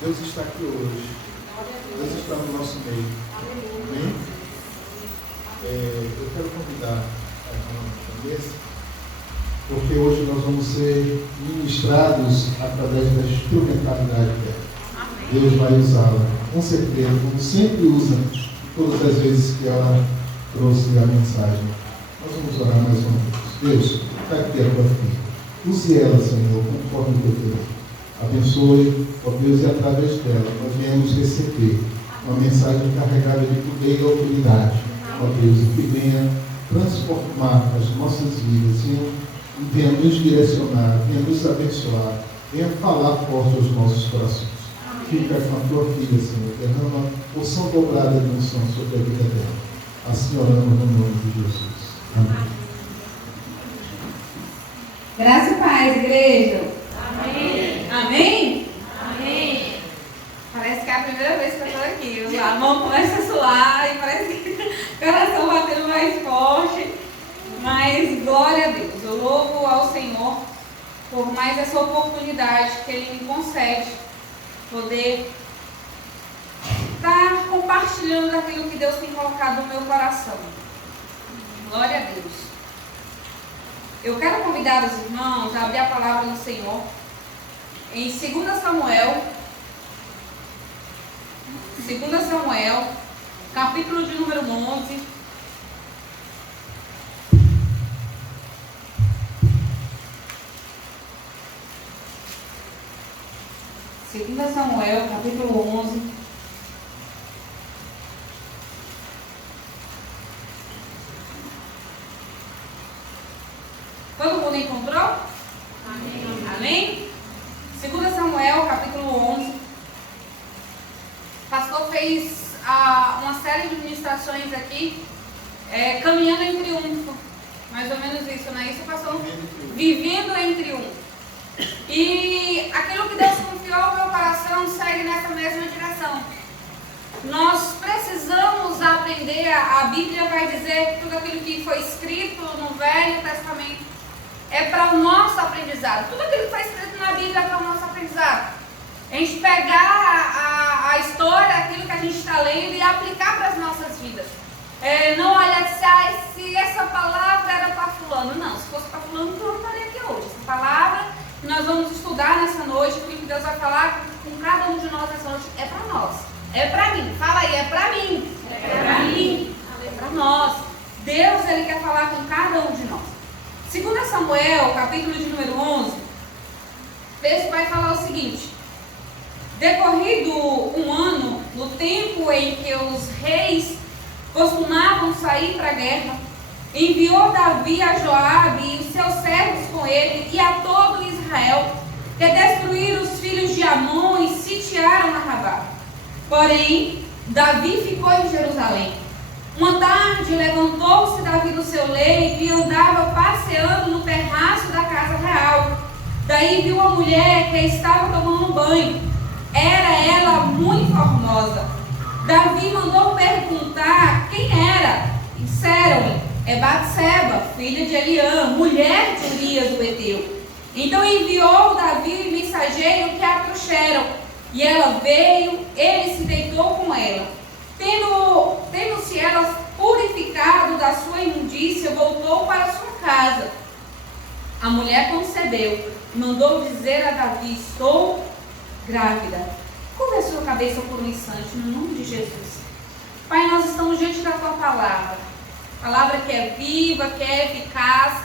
Deus está aqui hoje. Deus está no nosso meio. Amém? Eu quero convidar a irmã da mesa, porque hoje nós vamos ser ministrados através da instrumentalidade dela. Deus vai usá-la, com certeza, como sempre usa, todas as vezes que ela trouxe a mensagem. Nós vamos orar mais uma vez. Deus, está aqui a tua filha. Use ela, Senhor, conforme o teu querer. Abençoe, ó Deus, e através dela nós viemos receber uma mensagem carregada de poder e autoridade, ó Deus, e que venha transformar as nossas vidas, venha nos direcionar, venha nos abençoar, venha falar forte aos nossos corações. Fica com a tua filha, Senhor, derrama porção dobrada de unção sobre a vida dela. Assim oramos no nome de Jesus. Amém. Graça e paz, igreja. Amém. Amém? Amém. Parece que é a primeira vez que eu estou aqui. A mão começa a suar e parece que o coração batendo mais forte. Mas glória a Deus. Eu louvo ao Senhor por mais essa oportunidade que Ele me concede. Poder estar compartilhando daquilo que Deus tem colocado no meu coração. Glória a Deus. Eu quero convidar os irmãos a abrir a palavra do Senhor em 2 Samuel, capítulo de número 11. Segunda Samuel, capítulo 11. Todo mundo encontrou? Amém. Amém? 2 Samuel, capítulo 11. O pastor fez uma série de ministrações aqui, caminhando em triunfo. Mais ou menos isso, não é isso, pastor? Vivendo em triunfo. E aquilo que Deus confiou ao meu coração segue nessa mesma direção. Nós precisamos aprender, a Bíblia vai dizer que tudo aquilo que foi escrito no Velho Testamento é para o nosso aprendizado. Tudo aquilo que foi escrito na Bíblia é para o nosso aprendizado. A gente pegar a história, aquilo que a gente está lendo e aplicar para as nossas vidas. Não olhar se essa palavra era para fulano. Não, se fosse para fulano, eu não estaria aqui hoje. Essa palavra que nós vamos estudar nessa noite, o que Deus vai falar com cada um de nós nessa noite, é para nós. É para mim. Fala aí, é para mim. É para mim. É para nós. Deus, Ele quer falar com cada um de nós. 2 Samuel, capítulo de número 11, o texto vai falar o seguinte: decorrido um ano, no tempo em que os reis costumavam sair para a guerra, enviou Davi a Joabe e os seus servos com ele e a todo Israel, que destruíram os filhos de Amon e sitiaram Arrabá. Porém, Davi ficou em Jerusalém. Uma tarde levantou-se Davi do seu leito e andava passeando no terraço da casa real. Daí viu uma mulher que estava tomando banho. Era ela muito formosa. Davi mandou perguntar quem era. Disseram-lhe: é Batseba, filha de Eliã, mulher de Urias do Eteu. Então enviou Davi mensageiro que a trouxeram. E ela veio, ele se deitou com ela. Tendo-se ela purificado da sua imundícia, voltou para sua casa. A mulher concebeu e mandou dizer a Davi: estou grávida. Curva a sua cabeça por um instante, no nome de Jesus. Pai, nós estamos diante da tua palavra. Palavra que é viva, que é eficaz.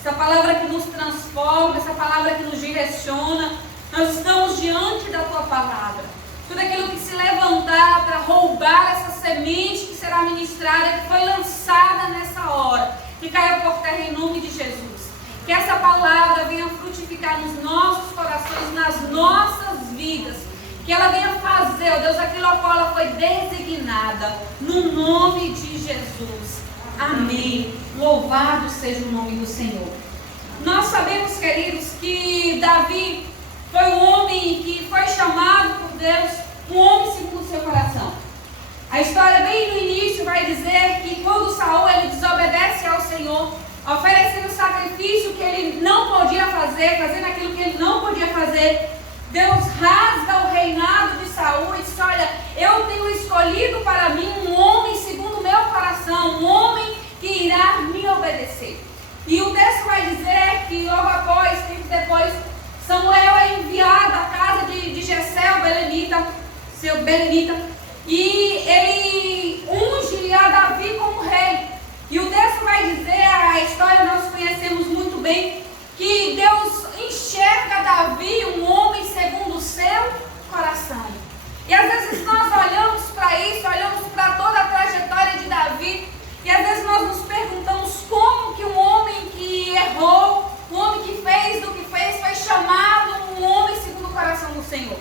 Essa palavra que nos transforma, essa palavra que nos direciona. Nós estamos diante da tua palavra. Tudo aquilo que se levantar para roubar essa semente que será ministrada, que foi lançada nessa hora, que caia por terra em nome de Jesus. Que essa palavra venha frutificar nos nossos corações, nas nossas vidas. Que ela venha fazer, ó Deus, aquilo a qual ela foi designada, no nome de Jesus. Amém. Louvado seja o nome do Senhor. Nós sabemos, queridos, que Davi foi um homem que foi chamado por Deus, um homem segundo o seu coração. A história bem no início vai dizer que quando Saul ele desobedece ao Senhor, oferecendo o sacrifício que ele não podia fazer, fazer, fazendo aquilo que ele não podia fazer, Deus rasga o reinado de Saul e diz: olha, eu tenho escolhido para mim um homem segundo o meu coração, um homem que irá me obedecer. E o texto vai dizer que logo após, tempo depois, Samuel é enviado à casa de Jessé, seu belemita, e ele unge a Davi como rei. E o texto vai dizer, a história nós conhecemos muito bem, que Deus enxerga Davi um homem segundo o seu coração. E às vezes nós olhamos para isso, olhamos para toda a trajetória de Davi, e às vezes nós nos perguntamos como que um homem que errou, um homem que fez do que fez, foi chamado um homem segundo o coração do Senhor.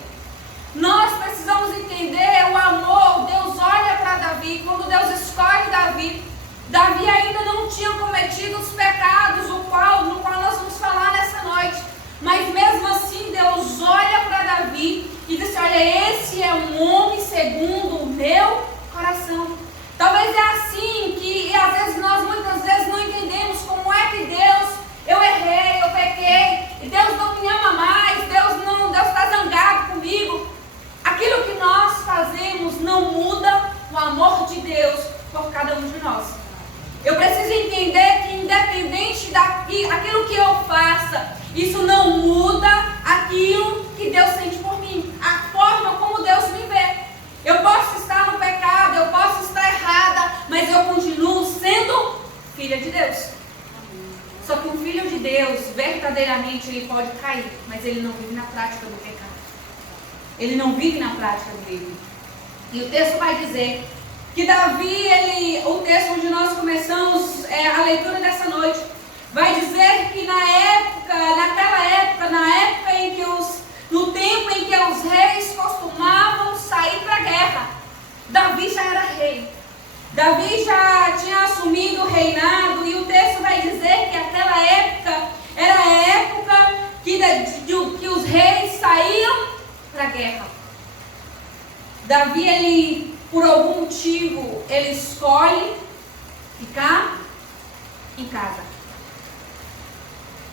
Nós precisamos entender o amor. Deus olha para Davi, quando Deus escolhe Davi, Davi ainda não tinha cometido os pecados, no qual nós vamos falar nessa noite. Mas mesmo assim, Deus olha para Davi e diz: olha, esse é um homem segundo o meu coração. Talvez é assim que às vezes nós muitas vezes não entendemos como é que Deus, eu errei, eu pequei, e Deus não me ama mais, Deus está zangado comigo. Aquilo que nós fazemos não muda o amor de Deus por cada um de nós. Eu preciso entender que independente daquilo que eu faça, isso não muda aquilo que Deus sente por mim, a forma como Deus me vê. Eu posso estar no pecado, eu posso estar errada, mas eu continuo sendo filha de Deus. Só que um filho de Deus, verdadeiramente, ele pode cair, mas ele não vive na prática do pecado. Ele não vive na prática do erro. E o texto vai dizer que Davi, o texto onde nós começamos a leitura dessa noite, vai dizer que na época em que no tempo em que os reis costumavam sair para a guerra, Davi já era rei. Davi já tinha assumido o reinado, e o texto vai dizer que aquela época era a época que os reis saíam para a guerra. Davi, por algum motivo, ele escolhe ficar em casa.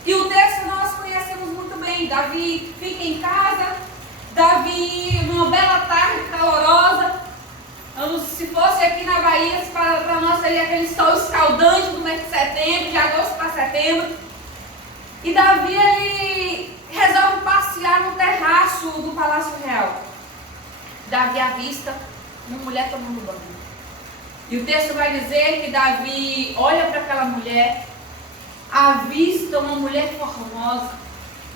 E o texto nós conhecemos muito bem. Davi fica em casa, Davi, numa bela tarde calorosa, se fosse aqui na Bahia, para nós seria aquele sol escaldante do mês de setembro, de agosto para setembro. E Davi, ele resolve passear no terraço do Palácio Real. Davi avista uma mulher tomando banho. E o texto vai dizer que Davi olha para aquela mulher, avista uma mulher formosa.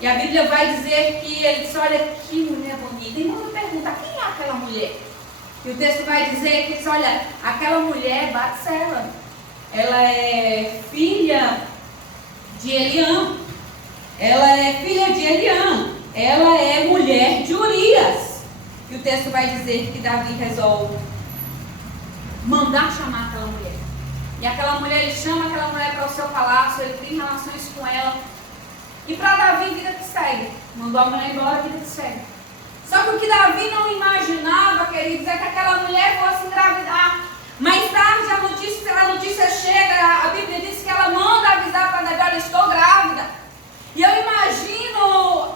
E a Bíblia vai dizer que ele diz: olha que mulher bonita. E quando pergunta: quem é aquela mulher? E o texto vai dizer que diz: olha, aquela mulher é Batseba. Ela é filha de Eliam. Ela é filha de Eliam. Ela é mulher de Urias. E o texto vai dizer que Davi resolve mandar chamar aquela mulher. E aquela mulher, ele chama aquela mulher para o seu palácio, ele tem relações com ela. E para Davi, vida que segue. Mandou a mulher embora, vida que segue. Só que o que Davi não imaginava, queridos, é que aquela mulher fosse engravidar. Mais tarde a notícia chega, a Bíblia diz que ela manda avisar para Davi: olha, estou grávida. E eu imagino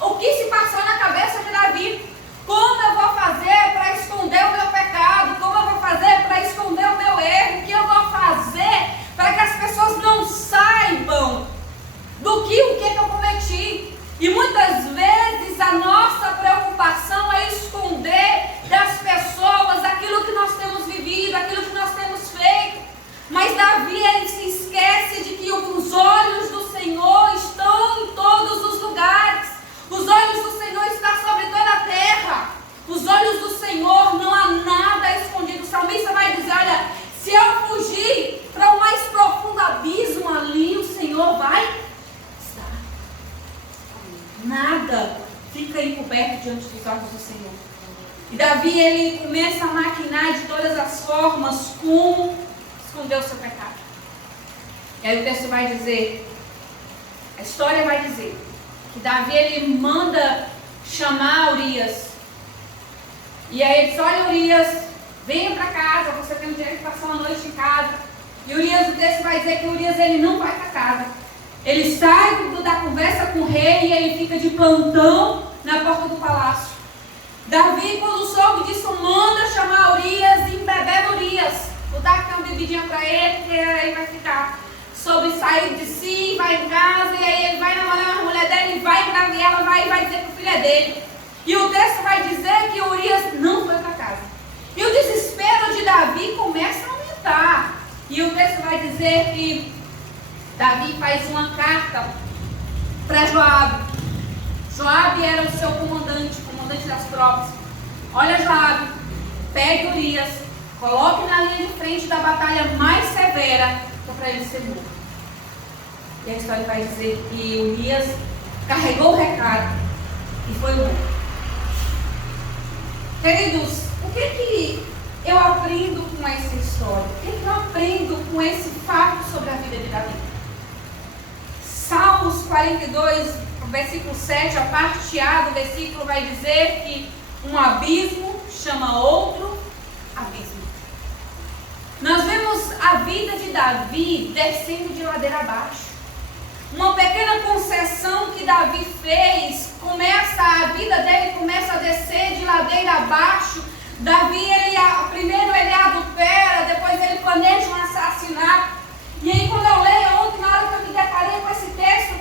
o que se passou na cabeça de Davi. Como eu vou fazer para esconder o meu pecado? Como eu vou fazer para esconder o meu erro? O que eu vou fazer para que as pessoas não saibam o que eu cometi? E muitas vezes a nossa preocupação é esconder das pessoas aquilo que nós temos vivido, aquilo que nós temos feito. Mas Davi, ele se esquece de que os olhos do Senhor estão em todos os lugares. Os olhos do Senhor estão sobre toda a terra. Os olhos do Senhor, não há nada escondido. O salmista vai dizer: olha, se eu fugir para o mais profundo abismo, ali o Senhor vai estar. Nada fica encoberto diante dos olhos do Senhor. E Davi, ele começa a maquinar de todas as formas como esconder o seu pecado. E aí o texto vai dizer, a história vai dizer, que Davi, ele manda chamar Urias. E aí ele diz: olha, Urias, venha para casa, você tem o direito de passar uma noite em casa. E Urias, o texto vai dizer que Urias, ele não vai para casa. Ele sai da conversa com o fica de plantão na porta do palácio. Davi, quando soube disso, manda chamar Urias e embebeda Urias. Vou dar aqui uma bebidinha para ele, porque aí vai ficar sobressaído de si, vai em casa, e aí ele vai namorar a mulher dele, vai engravidar, ela vai dizer que o filho é dele. E o texto vai dizer que Urias não foi para casa. E o desespero de Davi começa a aumentar. E o texto vai dizer que Davi faz uma carta para Joabe. Joabe era o seu comandante das tropas. Olha, Joabe, pegue Urias, coloque na linha de frente da batalha mais severa, para ele ser morto. E a história vai dizer que Urias carregou o recado e foi morto. Queridos, o que eu aprendo com essa história? O que eu aprendo com esse fato sobre a vida de Davi? Salmos 42, versículo 7, a parte A do versículo vai dizer que um abismo chama outro abismo. Nós vemos a vida de Davi descendo de ladeira abaixo. Uma pequena concessão que Davi fez, a vida dele começa a descer de ladeira abaixo. Davi, primeiro ele adultera, depois ele planeja um assassinato. E aí quando eu leio ontem, na hora que eu me deparei com esse texto,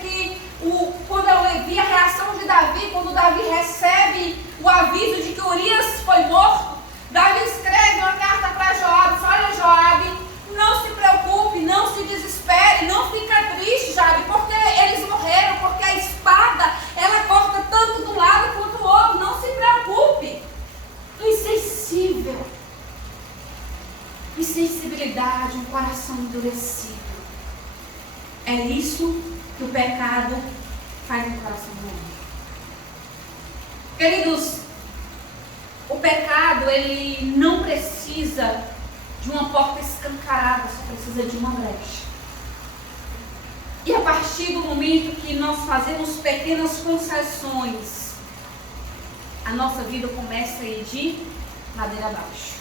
quando eu vi a reação de Davi, quando Davi recebe o aviso de que Urias foi morto, Davi escreve uma carta para Joabe. Olha, Joabe, não se preocupe, não se desespere, não fica triste, Joabe, porque eles morreram, porque a espada, ela corta tanto de um lado quanto do outro. Não se preocupe. Insensível, insensibilidade, um coração endurecido. É isso que o pecado faz no coração do homem. Queridos, o pecado, ele não precisa de uma porta escancarada, só precisa de uma brecha. E a partir do momento que nós fazemos pequenas concessões, a nossa vida começa a ir de ladeira abaixo.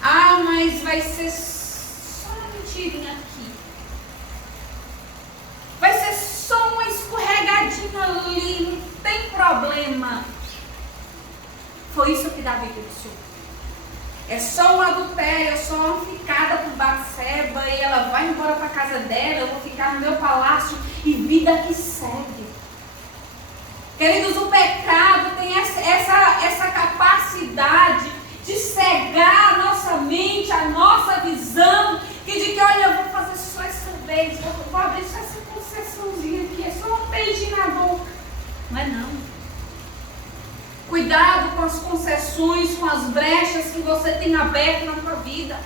Ah, mas vai ser só uma mentirinha aqui. Vai ser só uma escorregadinha ali, não tem problema. Foi isso que Davi pensou. É só um adultério, é só uma ficada com Batseba e ela vai embora para a casa dela, eu vou ficar no meu palácio e vida que segue. Queridos, o pecado tem essa capacidade de cegar a nossa mente, a nossa visão, de que olha, eu vou fazer só essa vez, vou abrir só essa concessãozinha aqui, é só um beijinho na boca. Não é não. Cuidado com as concessões, com as brechas que você tem aberto na sua vida.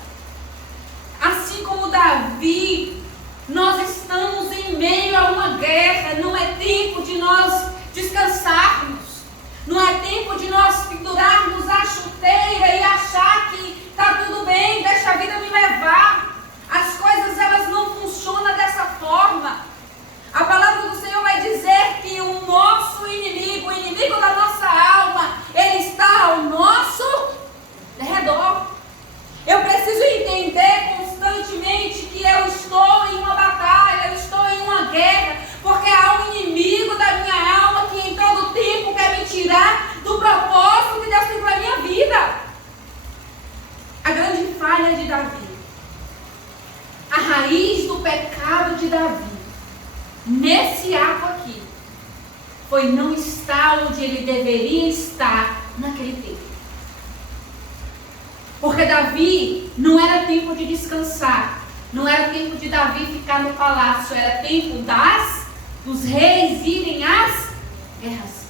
Assim como Davi, nós estamos em meio a uma guerra, não é tempo de nós descansarmos, não é tempo de nós pendurarmos a chuteira e achar que está tudo bem, deixa a vida me levar. As coisas, elas não funcionam dessa forma. A palavra do Senhor vai dizer que o nosso inimigo, o inimigo da nossa alma, ele está ao nosso redor. Eu preciso entender constantemente que eu estou em uma batalha, eu estou em uma guerra, porque há um inimigo da minha alma que em todo tempo quer me tirar do propósito que Deus tem para a minha vida. A grande falha de Davi, a raiz do pecado de Davi, nesse ato aqui, foi não estar onde ele deveria estar naquele tempo. Porque Davi não era tempo de descansar, não era tempo de Davi ficar no palácio, era tempo dos reis irem às guerras.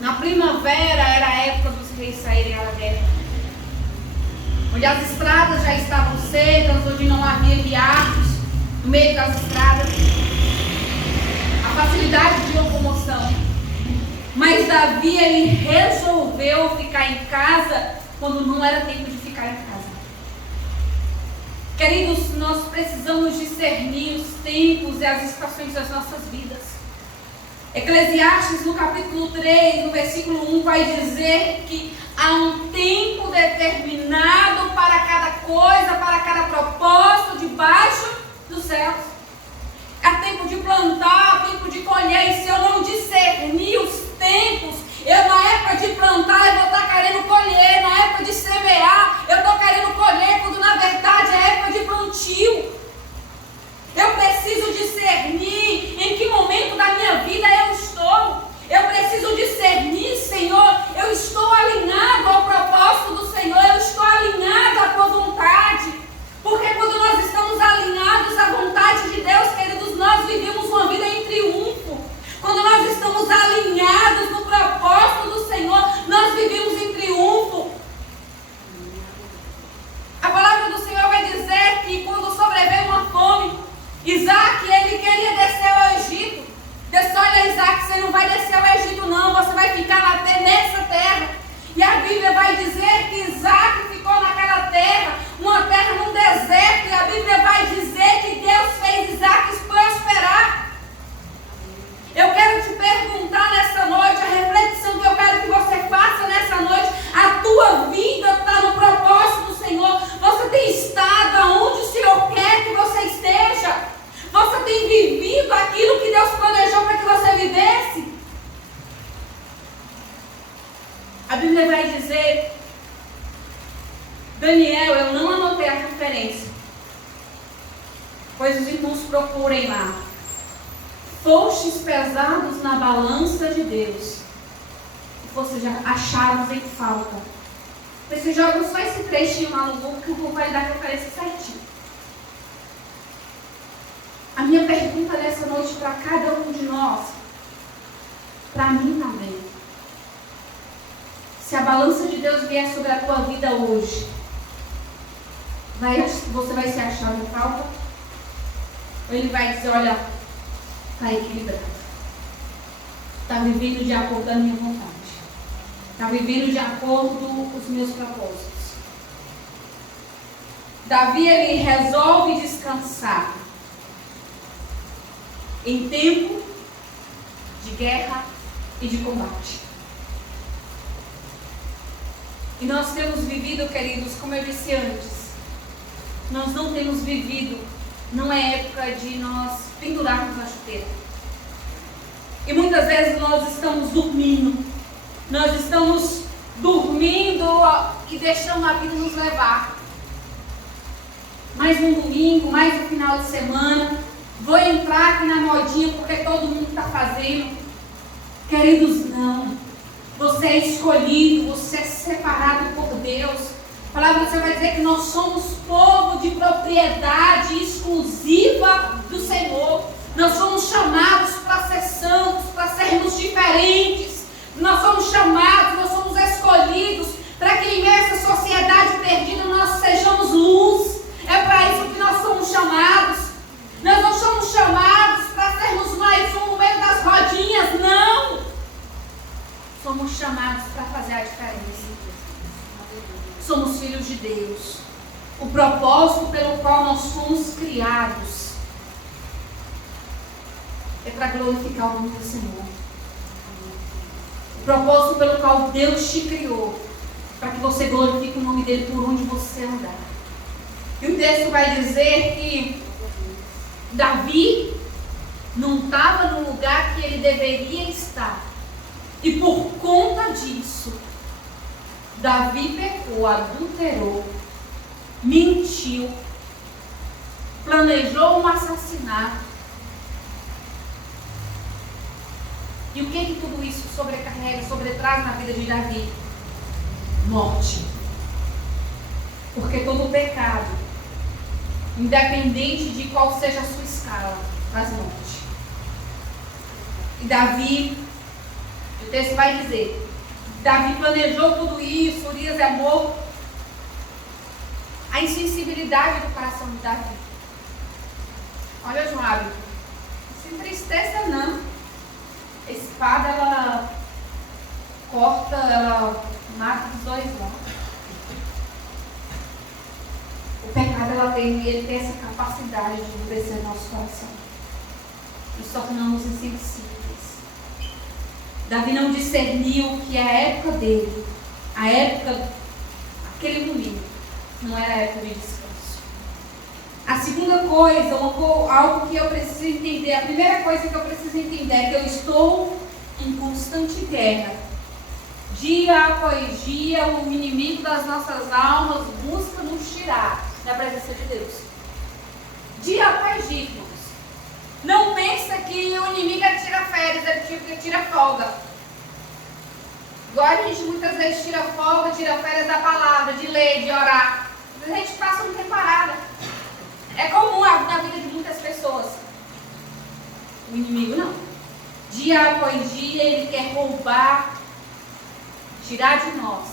Na primavera era a época dos reis saírem à guerra, onde as estradas já estavam secas, onde não havia riachos no meio das estradas, a facilidade de locomoção. Mas Davi, ele resolveu ficar em casa quando não era tempo de ficar em casa. Queridos, nós precisamos discernir os tempos e as estações das nossas vidas. Eclesiastes, no capítulo 3, no versículo 1, vai dizer que há um tempo determinado para cada coisa, para cada propósito debaixo dos céus. Há tempo de plantar, há tempo de colher, você vai dizer, Daniel, eu não anotei a referência, pois os irmãos procurem lá. Fostes pesados na balança de Deus, e vocês já acharam em falta. Você joga só esse trechinho lá no Google, que o Google vai dar a referência certinho. A minha pergunta nessa noite para cada um de nós, para mim também: se a balança de Deus vier sobre a tua vida hoje, você vai se achar em falta? Ou ele vai dizer, olha, está equilibrado, está vivendo de acordo com a minha vontade, está vivendo de acordo com os meus propósitos? Davi, ele resolve descansar em tempo de guerra e de combate. E nós temos vivido, queridos, como eu disse antes, nós não temos vivido, não é época de nós pendurarmos a chuteira. E muitas vezes nós estamos dormindo e deixando a vida nos levar. Mais um domingo, mais um final de semana, vou entrar aqui na modinha porque todo mundo está fazendo. Queridos, não. Você é escolhido, você é separado por Deus. A palavra você vai dizer que nós somos povo de propriedade exclusiva do Senhor. Nós somos chamados para ser santos, para sermos diferentes. Nós somos chamados, nós somos escolhidos para que em meio a essa sociedade perdida nós sejamos luz. É para isso que nós somos chamados. Nós não somos chamados para sermos mais um no meio das rodinhas, não. Somos chamados para fazer a diferença. Somos filhos de Deus. O propósito pelo qual nós fomos criados é para glorificar o nome do Senhor. O propósito pelo qual Deus te criou, para que você glorifique o nome dele por onde você andar. E o texto vai dizer que Davi não estava no lugar que ele deveria estar. E por conta disso, Davi pecou, adulterou, mentiu, planejou um assassinato. E o que tudo isso sobrecarrega, sobretraz na vida de Davi? Morte. Porque todo pecado, independente de qual seja a sua escala, traz morte. E Davi, o texto vai dizer, Davi planejou tudo isso, Urias é morto. A insensibilidade do coração de Davi. Olha, Joabe, não se entristeça não. A espada, ela corta, ela mata os dois lados. O pecado, ele tem essa capacidade de endurecer nosso coração. Nos tornamos insensíveis. Davi não discerniu que a época dele, a época, aquele momento, não era a época de descanso. A segunda coisa, algo que eu preciso entender, a primeira coisa que eu preciso entender é que eu estou em constante guerra. Dia após dia, o inimigo das nossas almas busca nos tirar da presença de Deus. Dia após dia, irmãos. Não pensa que o inimigo tira férias, ele tira folga. Igual a gente muitas vezes tira folga, tira férias da palavra, de ler, de orar. A gente passa um tempo parada. É comum na vida de muitas pessoas. O inimigo não. Dia após dia ele quer roubar, tirar de nós,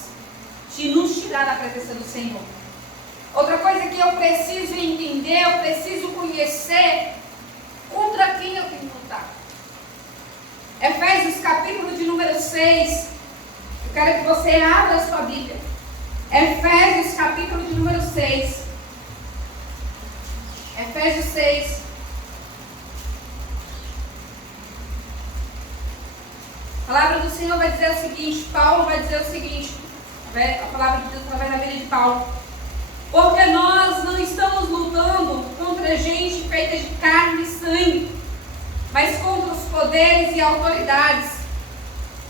de nos tirar da presença do Senhor. Outra coisa que eu preciso entender, eu preciso conhecer contra quem eu tenho que lutar. Efésios capítulo de número 6. Eu quero que você abra a sua Bíblia. Efésios capítulo de número 6. Efésios 6. A palavra do Senhor vai dizer o seguinte, Paulo vai dizer o seguinte, a palavra de Deus através da vida de Paulo. Porque nós não estamos lutando contra gente feita de carne e sangue, mas contra os poderes e autoridades,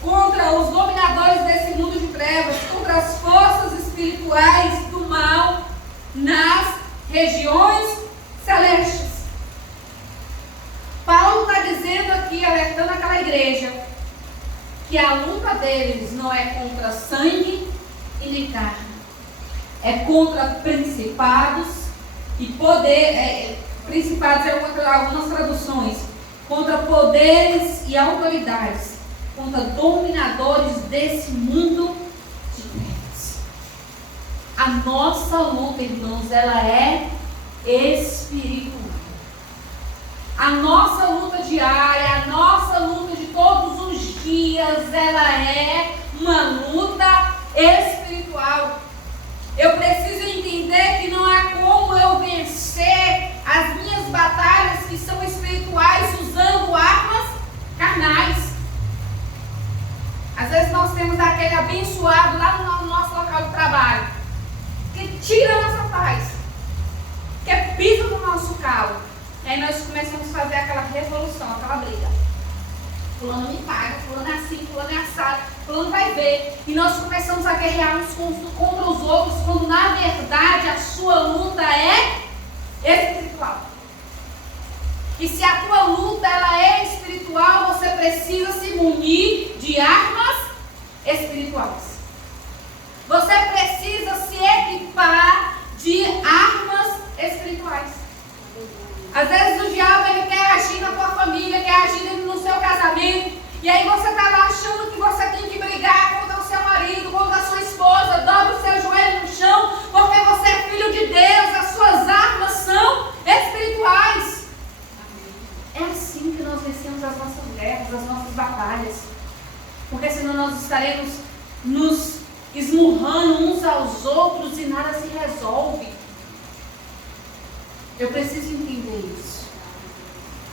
contra os dominadores desse mundo de trevas, contra as forças espirituais do mal nas regiões celestes. Paulo está dizendo aqui, alertando aquela igreja, que a luta deles não é contra sangue e nem carne, é contra principados e poder, principados é contra algumas traduções, contra poderes e autoridades, contra dominadores desse mundo de trevas. A nossa luta, irmãos, ela é espiritual. A nossa luta diária, a nossa luta de todos os dias, ela é uma luta espiritual. Eu preciso entender que não há como eu vencer as minhas batalhas que são espirituais usando armas carnais. Às vezes nós temos aquele abençoado lá no nosso local de trabalho, que tira a nossa paz, que pisa no nosso calo. E aí nós começamos a fazer aquela revolução, aquela briga. Fulano me paga, fulano é assim, fulano é assado, fulano vai ver. E nós começamos a guerrear uns contra os outros, quando na verdade a sua luta é espiritual. E se a tua luta ela é espiritual, você precisa se munir de armas espirituais. Você precisa se equipar de armas espirituais. Às vezes o diabo ele quer agir na tua família, quer agir no seu casamento, e aí você está lá achando que você tem que brigar contra o seu marido, contra a sua esposa, dobra o seu joelho no chão, porque você é filho de Deus, as suas armas são espirituais. É assim que nós vencemos as nossas guerras, as nossas batalhas, porque senão nós estaremos nos esmurrando uns aos outros e nada se resolve. Eu preciso entender isso.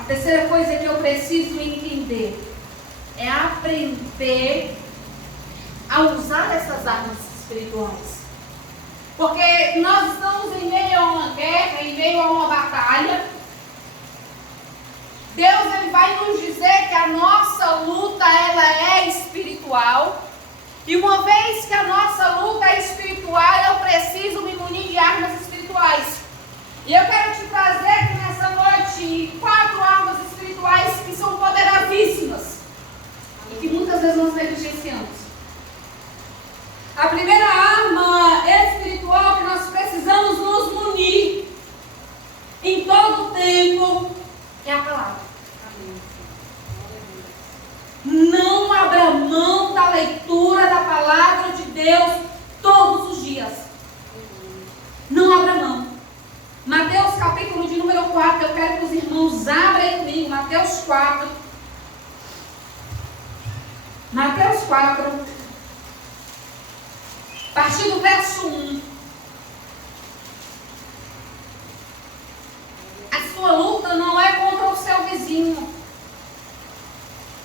A terceira coisa que eu preciso entender é aprender a usar essas armas espirituais. Porque nós estamos em meio a uma guerra, em meio a uma batalha. Deus ele vai nos dizer que a nossa luta ela é espiritual. E uma vez que a nossa luta é espiritual, eu preciso me munir de armas espirituais. E eu quero te trazer aqui nessa noite 4 armas espirituais que são poderosíssimas e que muitas vezes nós negligenciamos. A primeira arma espiritual que nós precisamos nos munir em todo o tempo é a palavra. Não abra mão da leitura da palavra de Deus todos os dias. Não abra mão. Mateus capítulo de número 4, eu quero que os irmãos abrem comigo, Mateus 4. Mateus 4, a partir do verso 1. A sua luta não é contra o seu vizinho.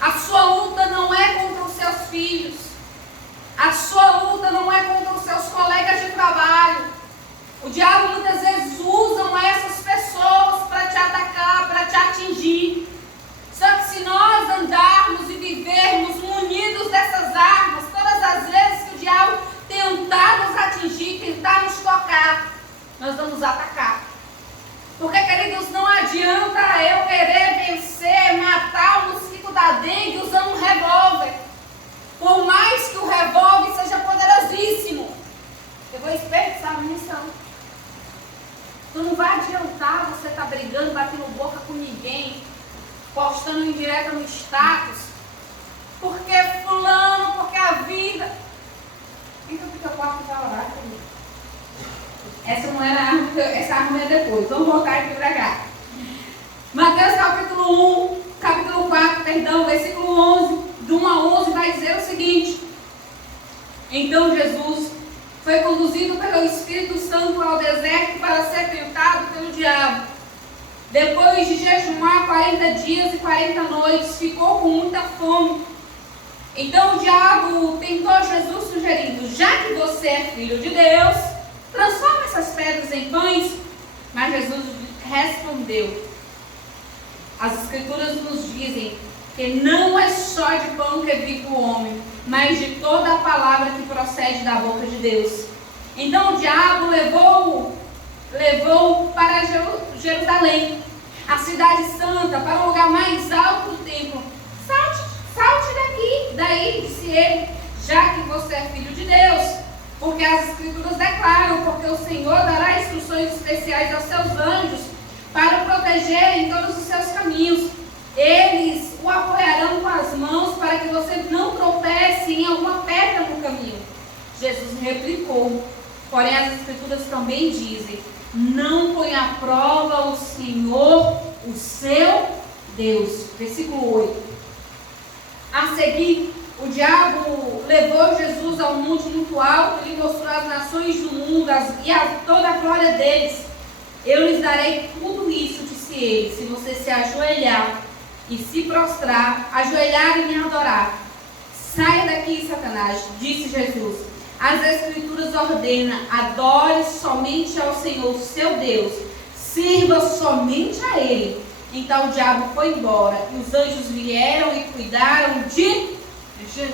A sua luta não é contra os seus filhos. A sua luta não é contra os seus colegas de trabalho. O diabo muitas vezes usa essas pessoas para te atacar, para te atingir. Só que se nós andarmos e vivermos munidos dessas armas, todas as vezes que o diabo tentar nos atingir, tentar nos tocar, nós vamos atacar. Porque, queridos, não adianta eu querer vencer, matar o mosquito da dengue usando um revólver. Por mais que o revólver seja poderosíssimo, eu vou desperdiçar a munição. Então não vai adiantar você estar brigando, batendo boca com ninguém, postando indireta no status, porque fulano, porque a vida. Então fica quarto para orar comigo. Essa não era a arma, essa arma é depois. Vamos voltar aqui para cá. Mateus capítulo 4, versículo 11, do 1 a 11, vai dizer o seguinte: Então Jesus foi conduzido pelo Espírito Santo ao deserto para ser tentado pelo diabo. Depois de jejumar 40 dias e 40 noites, ficou com muita fome. Então o diabo tentou Jesus sugerindo: já que você é filho de Deus, transforma essas pedras em pães. Mas Jesus respondeu: as escrituras nos dizem Porque não é só de pão que vive o homem, mas de toda a palavra que procede da boca de Deus. Então o diabo levou para Jerusalém, a cidade santa, para o lugar mais alto do templo. Salte daqui, daí, disse ele, já que você é filho de Deus. Porque as Escrituras declaram, porque o Senhor dará instruções especiais aos seus anjos para o protegerem em todos os seus caminhos. Eles o apoiarão com as mãos para que você não tropece em alguma pedra no caminho. Jesus replicou, porém as Escrituras também dizem, não põe à prova o Senhor, o seu Deus. Versículo 8. A seguir, o diabo levou Jesus ao monte muito alto e lhe mostrou as nações do mundo e toda a glória deles. Eu lhes darei tudo isso, disse ele, se você se ajoelhar e se prostrar, ajoelhar e me adorar. Saia daqui, Satanás, disse Jesus. As Escrituras ordenam, adore somente ao Senhor, seu Deus, sirva somente a Ele. Então o diabo foi embora e os anjos vieram e cuidaram de Jesus.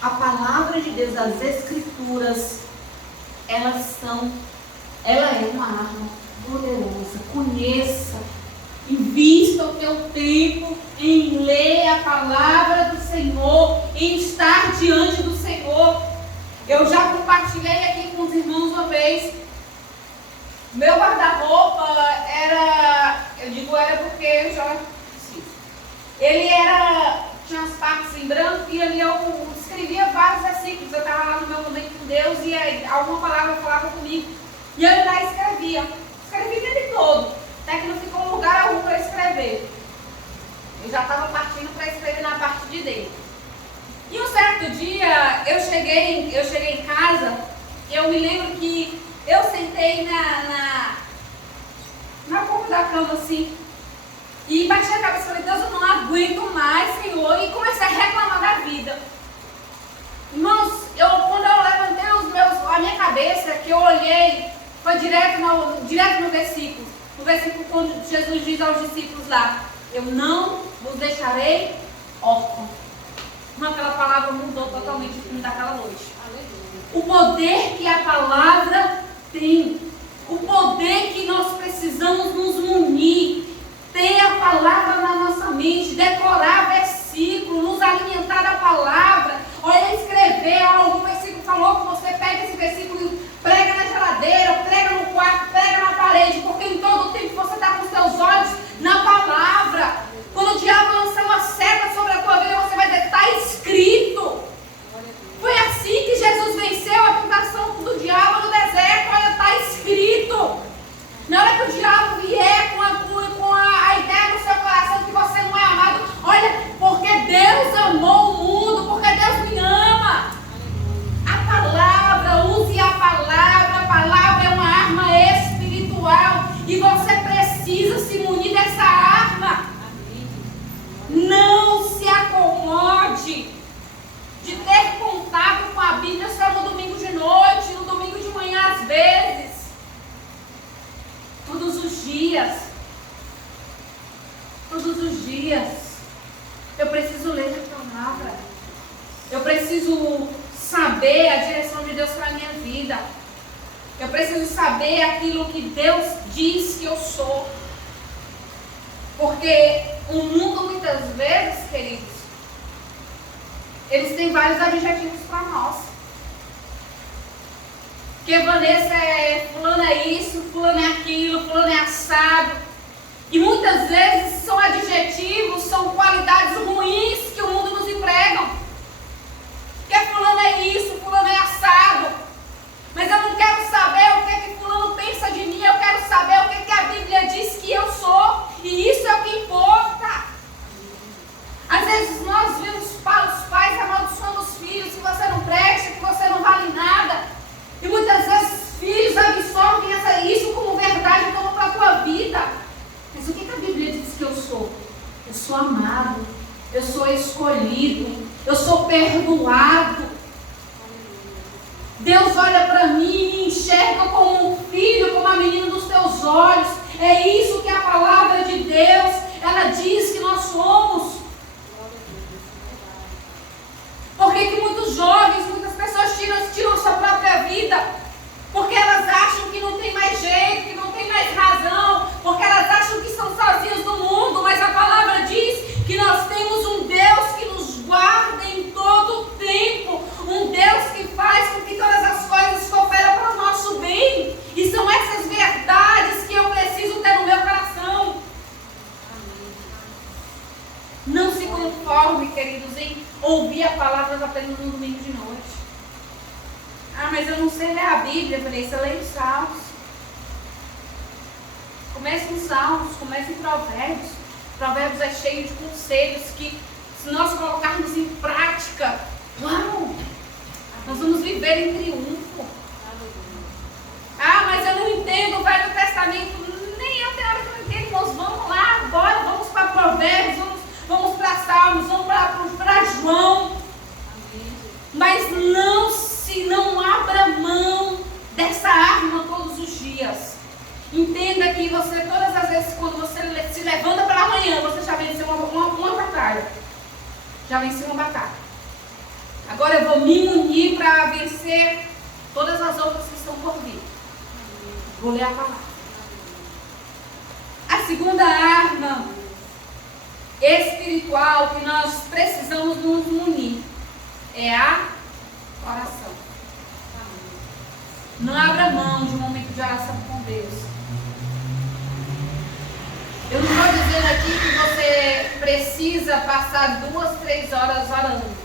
A palavra de Deus, as Escrituras, ela é uma arma poderosa. Conheça, invista o teu tempo em ler a palavra do Senhor, em estar diante do Senhor. Eu já compartilhei aqui com os irmãos uma vez. Meu guarda-roupa era porque eu já preciso. Ele tinha as partes em branco e ali eu escrevia vários versículos. Eu estava lá no meu momento com Deus e aí alguma palavra falava comigo. E eu lá escrevi ele todo, até que não ficou lugar algum para escrever. Eu já estava partindo para escrever na parte de dentro. E um certo dia eu cheguei em casa, eu me lembro que eu sentei na ponta da cama assim, e bati a cabeça e falei, Deus, eu não aguento mais, Senhor, e comecei a reclamar da vida. Irmãos, quando eu levantei a minha cabeça, que eu olhei, foi direto no versículo. No versículo quando Jesus diz aos discípulos lá, eu não vos deixarei órfãos. Aquela palavra mudou totalmente o fim daquela noite. O poder que a palavra tem, o poder que nós precisamos nos munir, ter a palavra na nossa mente, decorar versículo, nos alimentar da palavra, olha, escrever, algum versículo falou que você pega esse versículo e prega na geladeira, prega no quarto, prega na parede, porque em todo o tempo você está com os seus olhos na palavra. Quando o diabo lançar uma seta sobre a tua vida, você vai dizer, está escrito. Foi assim que Jesus venceu a tentação do diabo no deserto. Olha, está escrito. Na hora que o diabo vier com a ideia no seu coração que você não é amado, olha, porque Deus amou o mundo, porque Deus me ama. A palavra, use a palavra é uma arma espiritual e você precisa se munir dessa arma. Não se acomode de ter contato com a Bíblia só no domingo de noite, no domingo de manhã às vezes. Todos os dias. Eu preciso ler a palavra. Eu preciso saber a direção de Deus para a minha vida. Eu preciso saber aquilo que Deus diz que eu sou. Porque o mundo muitas vezes, queridos, eles têm vários adjetivos para nós. Porque Vanessa fulano é isso, fulano é aquilo, fulano é assado. E muitas vezes são adjetivos, são qualidades ruins que o mundo nos empregam. Porque fulano é isso, fulano é assado. Mas eu não quero saber o que fulano pensa de mim, eu quero saber o que a Bíblia diz que eu sou. E isso é o que importa. Às vezes nós vemos os pais amaldiçoando os filhos, que você não presta, que você não vale nada. E muitas vezes filhos absorvem isso como verdade, como para a tua vida. Mas o que a Bíblia diz que eu sou? Eu sou amado, eu sou escolhido, eu sou perdoado. Deus olha para mim e me enxerga como um filho, como a menina dos teus olhos. É isso que a palavra de Deus, ela diz conforme, queridos, em ouvir a palavra apenas no domingo de noite. Ah, mas eu não sei ler a Bíblia. Eu falei, você lê os Salmos. Comece em Salmos, comece em Provérbios. Provérbios é cheio de conselhos que, se nós colocarmos em prática, uau, nós vamos viver em triunfo. Ah, mas eu não entendo o Velho Testamento. Nem eu tenho hora que eu não entendo. Nós vamos lá agora, vamos para Provérbios, vamos para Salmos, vamos para João. Mas não abra mão dessa arma todos os dias. Entenda que você, todas as vezes, quando você se levanta pela manhã, você já venceu uma batalha. Já venceu uma batalha. Agora eu vou me unir para vencer todas as outras que estão por vir. Vou ler a palavra. A segunda arma espiritual que nós precisamos nos unir é a oração. Não abra mão de um momento de oração com Deus. Eu não estou dizendo aqui que você precisa passar 2, 3 horas orando.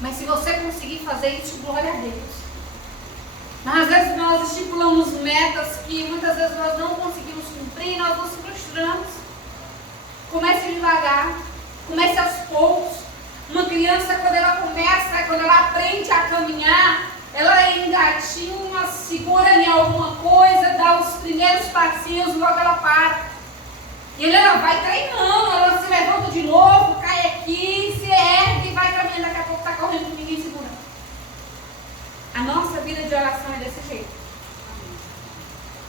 Mas se você conseguir fazer isso, glória a Deus. Mas às vezes nós estipulamos metas que muitas vezes nós não conseguimos cumprir e nós nos frustramos. Comece devagar, comece aos poucos. Uma criança, quando ela aprende a caminhar, ela engatinha, segura em alguma coisa, dá os primeiros passinhos, logo ela para. E ela vai treinando, ela se levanta de novo, cai aqui, se ergue e vai caminhando. Daqui a pouco está correndo com ninguém segurando. A nossa vida de oração é desse jeito.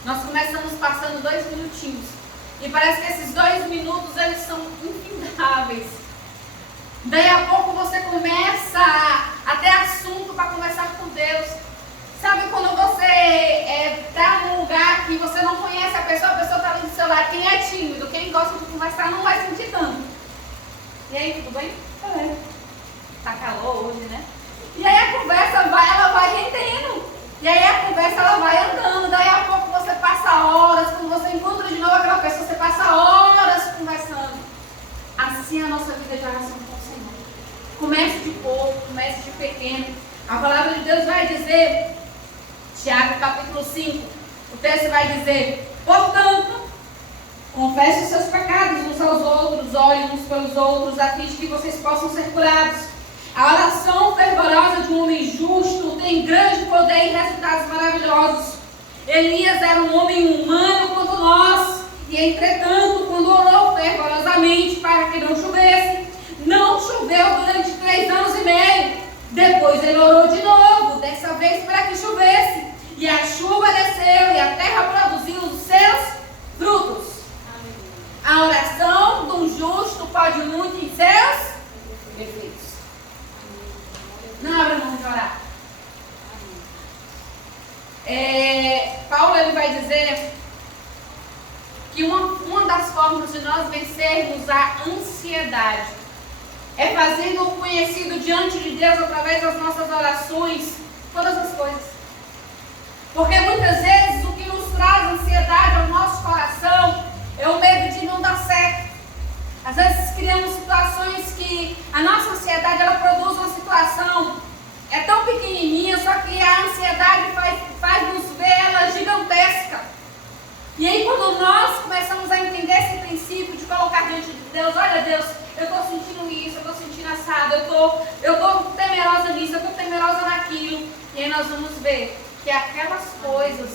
Nós começamos passando 2 minutinhos. E parece que esses 2 minutos, eles são infindáveis. Daí a pouco você começa a ter assunto para conversar com Deus. Sabe quando você está num lugar que você não conhece a pessoa está ali do seu lado. Quem é tímido, quem gosta de conversar, não vai sentir tanto. E aí, tudo bem? Tá bem. Tá calor hoje, né? E aí a conversa ela vai rendendo. E aí a conversa ela vai andando. Daí a pouco você passa horas, quando você encontra de novo aquela pessoa, você passa horas conversando. Assim é a nossa vida de oração com o Senhor. Comece de pouco, comece de pequeno. A palavra de Deus vai dizer, Tiago capítulo 5, o texto vai dizer: portanto, confesse os seus pecados uns aos outros, orem uns pelos outros, a fim de que vocês possam ser curados. A oração fervorosa de um homem justo tem grande poder e resultados maravilhosos. Elias era um homem humano quanto nós, e entretanto, quando orou fervorosamente para que não chovesse, não choveu durante 3 anos e meio. Depois ele orou de novo, dessa vez para que chovesse, e a chuva desceu e a terra produziu os seus frutos. A oração do justo pode muito em seus efeitos. Não abra mão de orar. Paulo ele vai dizer que uma das formas de nós vencermos a ansiedade é fazendo o conhecido diante de Deus através das nossas orações, todas as coisas. Porque muitas vezes o que nos traz ansiedade ao nosso coração é o medo de não dar certo. Às vezes criamos situações que a nossa ansiedade ela produz uma situação tão pequenininha, só que a ansiedade faz-nos ver ela gigantesca. E aí quando nós começamos a entender esse princípio de colocar diante de Deus, olha Deus, eu estou sentindo isso, eu estou sentindo assado, eu estou temerosa nisso, eu estou temerosa naquilo. E aí nós vamos ver que aquelas coisas,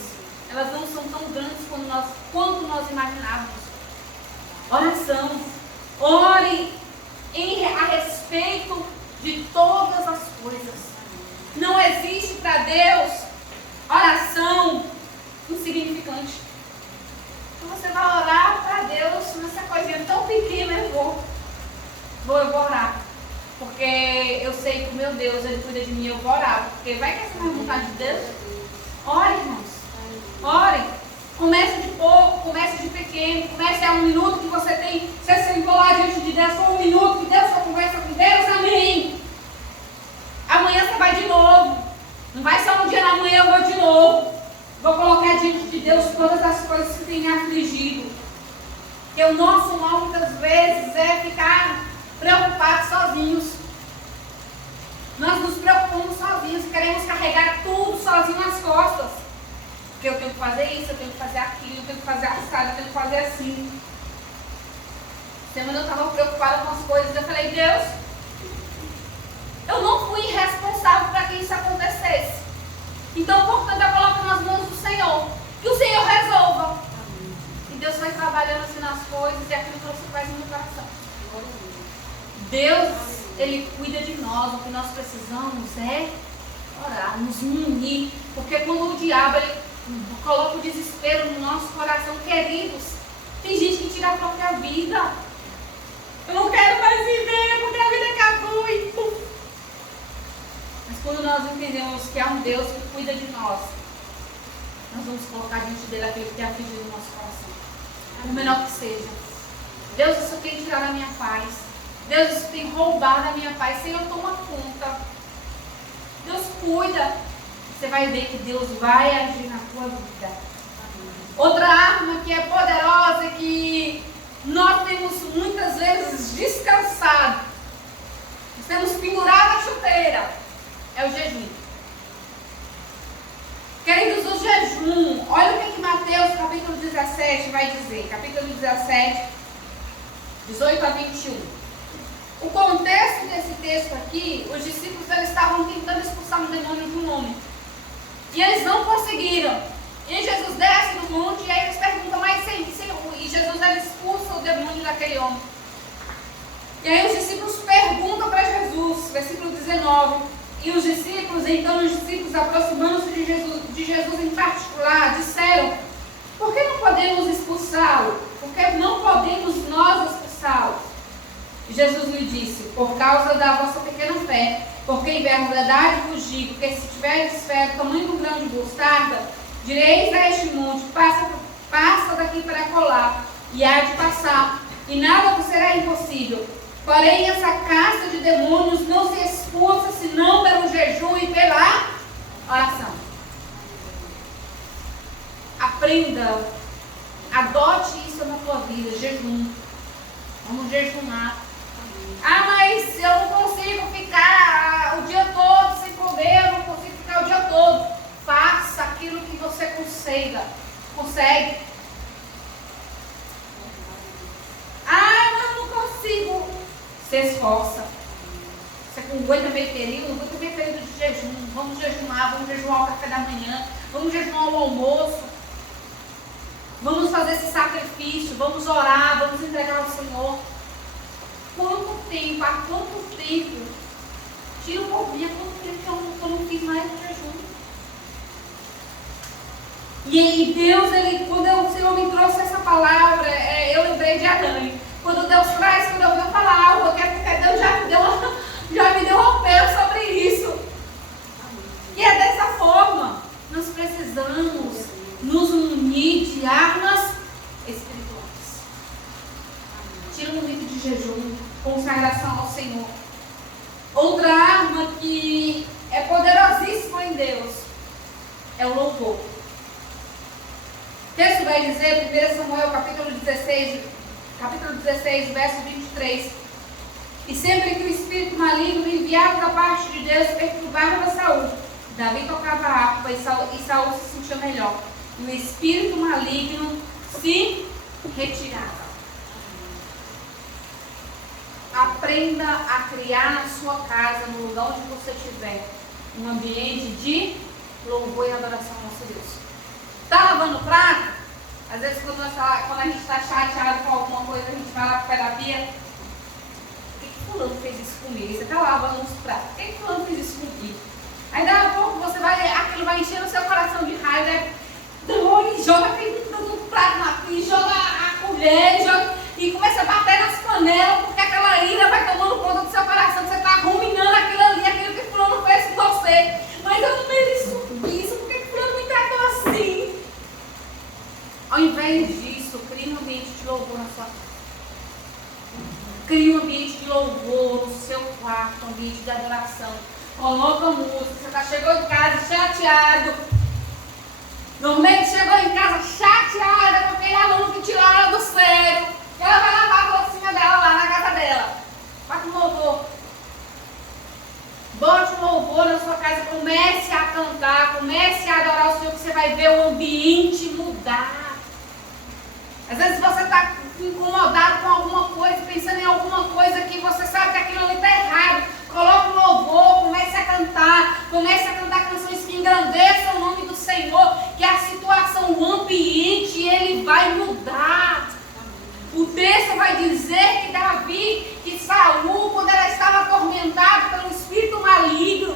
elas não são tão grandes quanto nós imaginávamos. Oração. Ore a respeito de todas as coisas. Não existe para Deus oração insignificante. Então você vai orar para Deus nessa coisinha tão pequena, eu vou orar. Porque eu sei que o meu Deus, Ele cuida de mim, eu vou orar. Porque vai que essa não é a vontade de Deus. Ore, irmãos. Ore. Comece de pouco, comece de pequeno, comece a 1 minuto que você tem. Você sentou lá diante de Deus por 1 minuto, que Deus só conversa com Deus, amém. Amanhã você vai de novo. Não vai só um dia na manhã, eu vou de novo. Vou colocar diante de Deus todas as coisas que têm afligido. Porque o nosso mal muitas vezes é ficar estressada, tendo que fazer assim. Semana eu estava preocupada com as coisas. Eu falei, Deus, eu não fui irresponsável para que isso acontecesse. Então, portanto, eu coloco nas mãos do Senhor. Que o Senhor resolva. E Deus foi trabalhando assim nas coisas e aquilo trouxe paz no meu coração. Deus, Ele cuida de nós. O que nós precisamos é orar, nos unir. Porque quando o diabo ele coloca o desespero no nosso coração, queridos, tem gente que tira a própria vida. Eu não quero mais viver porque a vida acabou e pum. Mas quando nós entendemos que há um Deus que cuida de nós, nós vamos colocar diante dele aquilo que tem afligido no nosso coração. O menor que seja. Deus, isso tem tirado a minha paz. Deus, isso tem roubado a minha paz. Senhor, toma conta. Deus cuida. Você vai ver que Deus vai agir na tua vida. Outra arma que é poderosa, que nós temos muitas vezes descansado, nós temos pendurado a chuteira, é o jejum. Queridos, o jejum, olha o que Mateus capítulo 17 vai dizer, capítulo 17, 18 a 21. O contexto desse texto aqui, os discípulos eles estavam tentando expulsar um demônio de um homem. E eles não conseguiram. E Jesus desce do monte e aí eles perguntam, mas e Jesus ele expulsa o demônio daquele homem. E aí os discípulos perguntam para Jesus, versículo 19. E os discípulos aproximando-se de Jesus em particular, disseram, por que não podemos expulsá-lo? Por que não podemos nós expulsá-lo? E Jesus lhe disse, por causa da vossa pequena fé, porque em verdade vos digo que se tiveres fé do tamanho do grão de mostarda, direis a este monte, passa daqui para colar, e há de passar, e nada vos será impossível. Porém, essa casta de demônios não se expulsa, senão pelo jejum e pela oração. Aprenda, adote isso na tua vida, jejum. Vamos jejuar. Ah, mas eu não consigo ficar o dia todo sem comer, eu não consigo ficar o dia todo. Faça aquilo que você consegue. Ah, mas eu não consigo. Se esforça. Você aguenta meio período, aguenta meio período de jejum. Vamos jejuar o café da manhã, vamos jejuar o almoço. Vamos fazer esse sacrifício, vamos orar, vamos entregar ao Senhor. Quanto tempo, há quanto tempo? Tira um pouquinho, há quanto tempo que eu não fiz mais um jejum? E aí Deus, quando o Senhor me trouxe essa palavra, eu lembrei de Adão. Quando Deus traz, quando eu vi a palavra, porque Deus já me deu um apelo sobre isso. E é dessa forma, nós precisamos nos unir de armas espirituais. Tira um momento de jejum, consagração ao Senhor. Outra arma que é poderosíssima em Deus é o louvor. O texto vai dizer, 1 Samuel capítulo 16, verso 23. E sempre que o espírito maligno enviado da parte de Deus perturbava Saul, Davi tocava a harpa e Saul se sentia melhor. E o espírito maligno se retirava. Aprenda a criar na sua casa, no lugar onde você estiver, um ambiente de louvor e adoração ao nosso Deus. Está lavando prato? Às vezes quando a gente está chateado com alguma coisa, a gente vai lá para o pé da pia. Por que fulano fez isso comigo? Você está lavando os pratos. Por que fulano fez isso comigo? Aí daqui a pouco aquilo vai encher o seu coração de raiva. E joga aquele prato na pia, joga a colher, e começa a bater nas panelas, porque aquela ira vai tomando conta do seu coração. Você está ruminando aquilo ali, aquilo que fulano fez com você. Mas eu não mereço isso, por que fulano me tratou assim? Ao invés disso, crie um ambiente de louvor na sua casa. Crie um ambiente de louvor no seu quarto, um ambiente de adoração. Coloca música. Você chegou em casa chateado. Normalmente chegou em casa chateada com aquele aluno que tirou a hora do sério. Ela vai lavar a bolsinha dela lá na casa dela. Bota um louvor. Bote um louvor na sua casa. Comece a cantar. Comece a adorar o Senhor, que você vai ver o ambiente mudar. vai dizer que Davi, que Saul, quando ela estava atormentada pelo espírito maligno,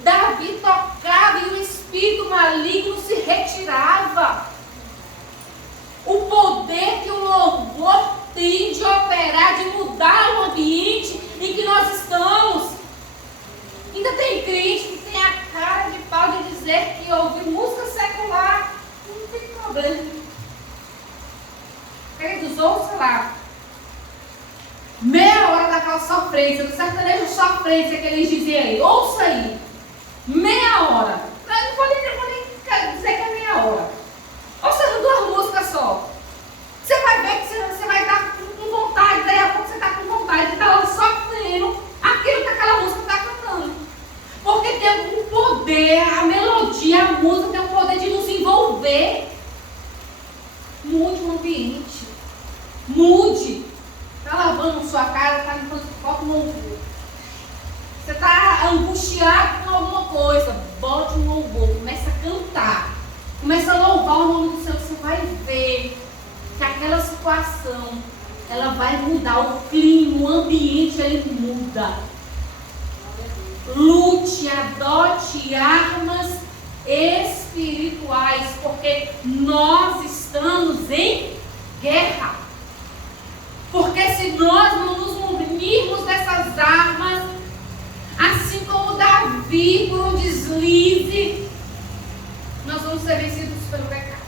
Davi tocava e o espírito maligno se retirava. O poder que o louvor tem de operar, de mudar o ambiente em que nós estamos. Ainda tem crente que tem a cara de pau de dizer que ouvir música secular não tem problema. Queridos, ouça lá. Meia hora daquela sofrência, do sertanejo sofrência que eles diziam aí. Ouça aí. Meia hora. Eu não vou nem dizer que é meia hora. Ouça 2 músicas só. Você vai ver que você vai estar com vontade, daí a pouco você está com vontade de estar lá sofrendo aquilo que aquela música está cantando. Porque tem um poder, a melodia, a música tem um poder de nos envolver. Mude o ambiente. Mude. Está lavando sua casa, está limpando sua porta, um louvor. Você está angustiado com alguma coisa, bote um louvor, comece a cantar. Comece a louvar o nome do Senhor, você vai ver que aquela situação, ela vai mudar, o clima, o ambiente, ele muda. Lute, adote armas espirituais, porque nós estamos em guerra. Porque se nós não nos munirmos dessas armas, assim como Davi, por um deslize, nós vamos ser vencidos pelo pecado.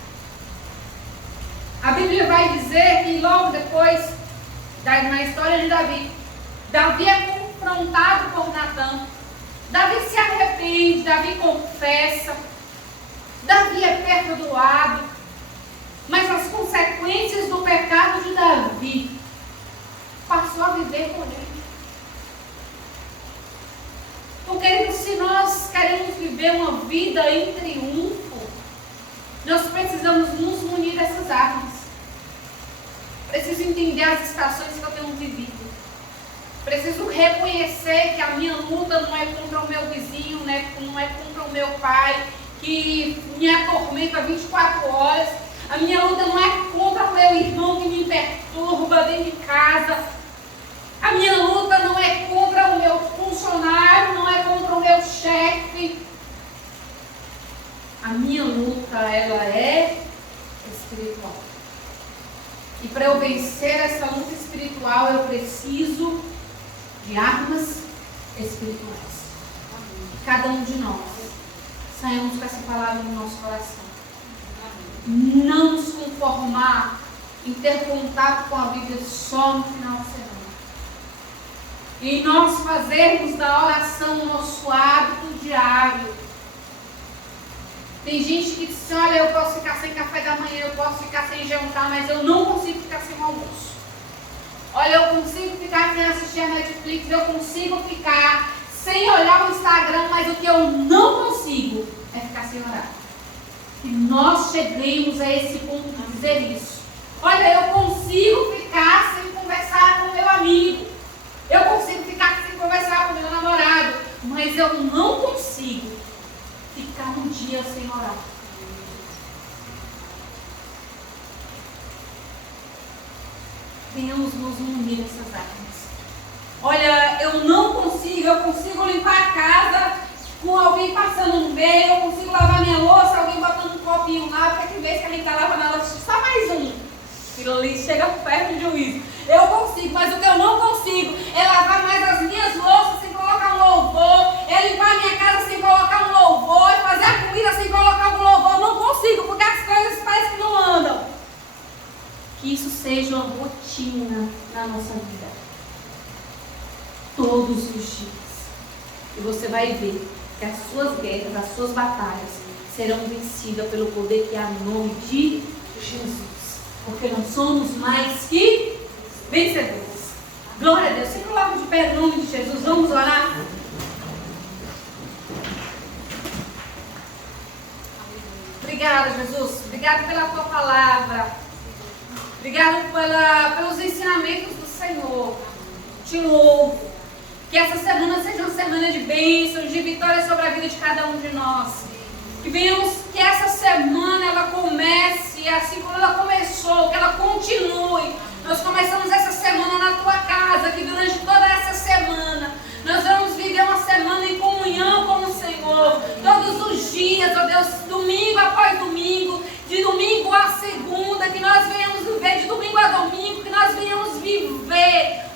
A Bíblia vai dizer que logo depois, na história de Davi, Davi é confrontado por Natã. Davi se arrepende, Davi confessa, Davi é perdoado. Mas as consequências do pecado de Davi passou a viver com ele. Então, queridos, se nós queremos viver uma vida em triunfo, nós precisamos nos munir dessas armas. Preciso entender as estações que eu tenho vivido. Preciso reconhecer que a minha luta não é contra o meu vizinho, né? Não é contra o meu pai, que me atormenta 24 horas. A minha luta não é contra o meu irmão que me perturba dentro de casa. A minha luta não é contra o meu funcionário, não é contra o meu chefe. A minha luta, ela é espiritual. E para eu vencer essa luta espiritual, eu preciso de armas espirituais. Cada um de nós saímos com essa palavra no nosso coração. Não nos conformar em ter contato com a Bíblia só no final de semana. E nós fazermos da oração o nosso hábito diário. Tem gente que diz, olha, eu posso ficar sem café da manhã, eu posso ficar sem jantar, mas eu não consigo ficar sem almoço. Olha, eu consigo ficar sem assistir a Netflix, eu consigo ficar sem olhar o Instagram, mas o que eu não consigo é ficar sem orar. E nós chegamos a esse ponto de dizer isso. Olha, eu consigo ficar sem conversar com meu amigo. Eu consigo ficar sem conversar com meu namorado. Mas eu não consigo ficar um dia sem orar. Venhamos nos unir essas armas. Olha, eu consigo limpar a casa com alguém passando no meio, eu consigo lavar minha louça, alguém botando um copinho lá, porque tem vez que a gente tá lavando a louça, só mais um. Aquilo ali chega perto do juízo. Eu consigo, mas o que eu não consigo é lavar mais as minhas louças sem colocar um louvor, é limpar a minha casa sem colocar um louvor, é fazer a comida sem colocar um louvor. Eu não consigo, porque as coisas parecem que não andam. Que isso seja uma rotina na nossa vida. Todos os dias. E você vai ver que as suas guerras, as suas batalhas serão vencidas pelo poder que há no nome de Jesus. Porque nós somos mais que vencedores. Glória a Deus. Se coloca de pé no nome de Jesus. Vamos orar? Obrigada, Jesus. Obrigada pela tua palavra. Obrigado pelos ensinamentos do Senhor. Te louvo. Que essa semana seja uma semana de bênçãos, de vitória sobre a vida de cada um de nós. Que essa semana ela comece, assim como ela começou, que ela continue. Nós começamos essa semana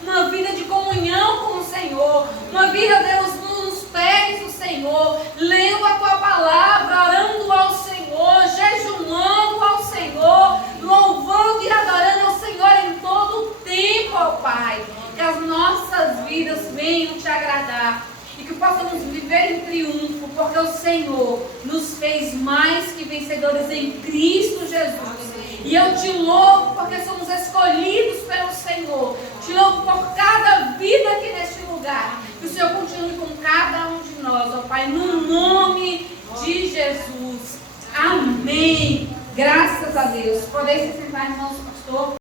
uma vida de comunhão com o Senhor, uma vida, Deus, nos pés do Senhor, lendo a tua palavra, orando ao Senhor, jejuando ao Senhor, louvando e adorando ao Senhor em todo o tempo, ó Pai. Que as nossas vidas venham te agradar e que possamos viver em triunfo, porque o Senhor nos fez mais que vencedores em Cristo Jesus. E eu te louvo porque somos escolhidos pelo Senhor. Te louvo por cada vida aqui neste lugar. Que o Senhor continue com cada um de nós, ó Pai, no nome de Jesus. Amém. Graças a Deus. Podem se sentar, irmãos, pastor.